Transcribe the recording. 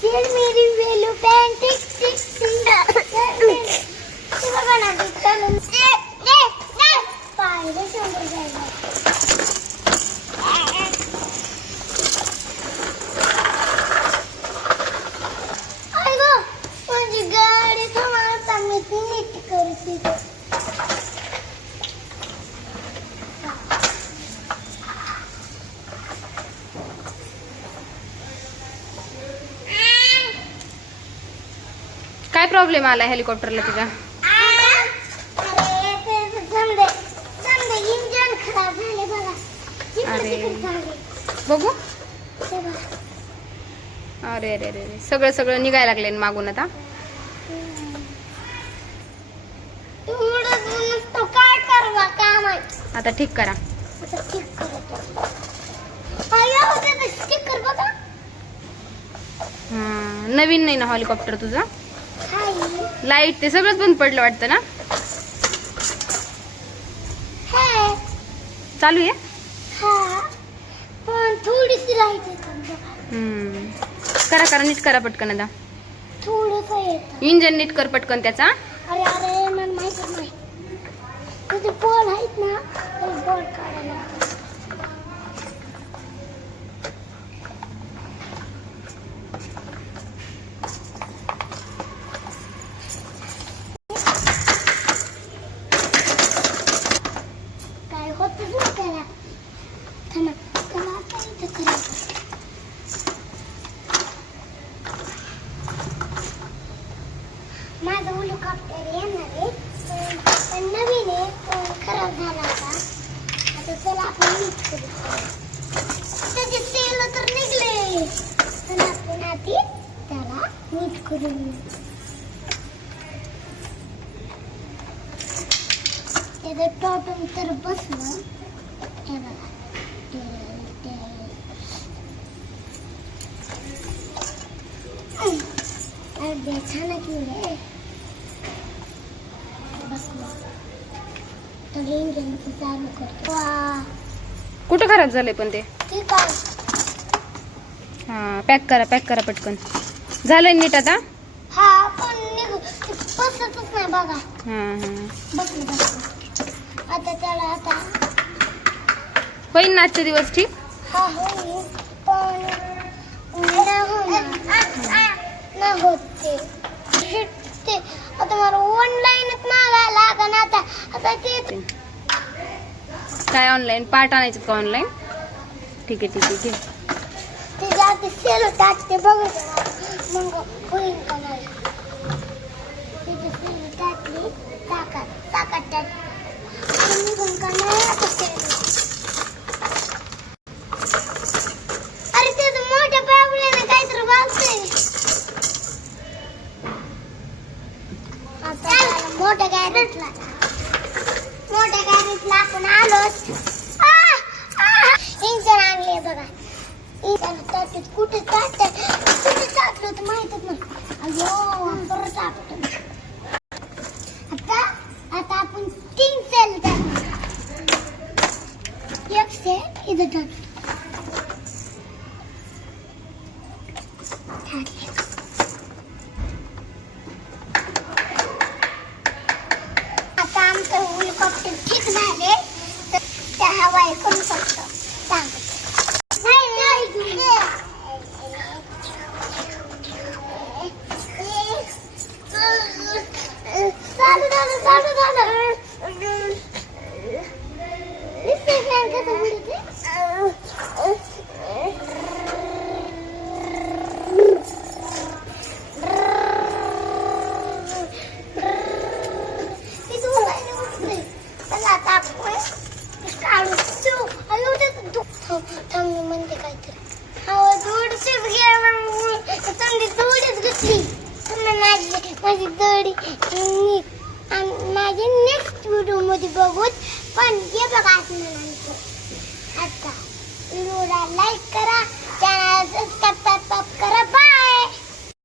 फिर मेरी वेलू पैन tick tick tick बघा ना चलून पाहिलं समोर जायला अगं माझी गाडी थांबा मी ती नीट करते काय प्रॉब्लेम आला हेलिकॉप्टरला तुझ्या? इंजन खराब झाले बघा. अरे बघू. अरे अरे अरे सगळं सगळं निघायला लागले मागून आता. काय करवा काम आहे आता ठीक करा. आता ठीक करतो. स्टिकर बघा. नवीन नाही ना हेलिकॉप्टर तुझा? लाईट ते सगळंच बंद पडलं वाटतं ना? चालू आहे. पण थोडीशी लाईट येते. करा करा नीट करा पटकन आता. थोडंसं येतं. इंजन नीट कर पटकन त्याचा. अरे अरे मला माहितच नाही. तुझे बॉल आहेत ना बॉल काढायला. काय होतच नाही त्याला. थांबा त्याला आता इथं करायचं. माझं हेलिकॉप्टर येणार आहे पण नवीन आहे खराब झाला होता. आता त्याला आपण नीट करू. त्याचे तेल तर निघले पण आपण आधी त्याला नीट करू. त्याचं टॉटून तर बसलं. हे बघा अर्ध्या छान केले बसलं तर इंजन चालू करतो. कुठं खराब झालंय पण ते? ठीक आहे. हा पॅक करा पटकन. झालंय नीट आता? हा पण बसतच नाही बघा. बसलं आता त्याला आता होईल ना आजचे दिवस ठीक? हा होईल पण ना होते ते आता मला ऑनलाईनच मागायला लागण. आता ते काय ऑनलाईन पार्ट आणायचं का ऑनलाईन? ठीक आहे. ते जाते सेल टाकते बघत मग होईल का नाही. तिथे सेल टाकली ताकद टाकली निघून का नाही आता सेल. अरे ते मोठ्या पावल्याने काहीतरी वाजतंय. आता मोठ्या गॅरेजला आपण आलोच. इंजन आणले बघा. इंजन टाकत कुठे टाकलं तर माहितच नाही. अयो परत टाकतो. आता आपण 3 सेल टाकू. एक सेल इथं टाकतो. आता आमचं हेलिकॉप्टर ठीक झाले तर त्या हवाई करू शकतो. म्हणते काहीतरी माझी दोडी माझी नेक्स्ट व्हिडिओ मध्ये बघूत. पण हे बघा आता व्हिडिओला लाईक करा, चॅनल सबस्क्राईब करा. बाय.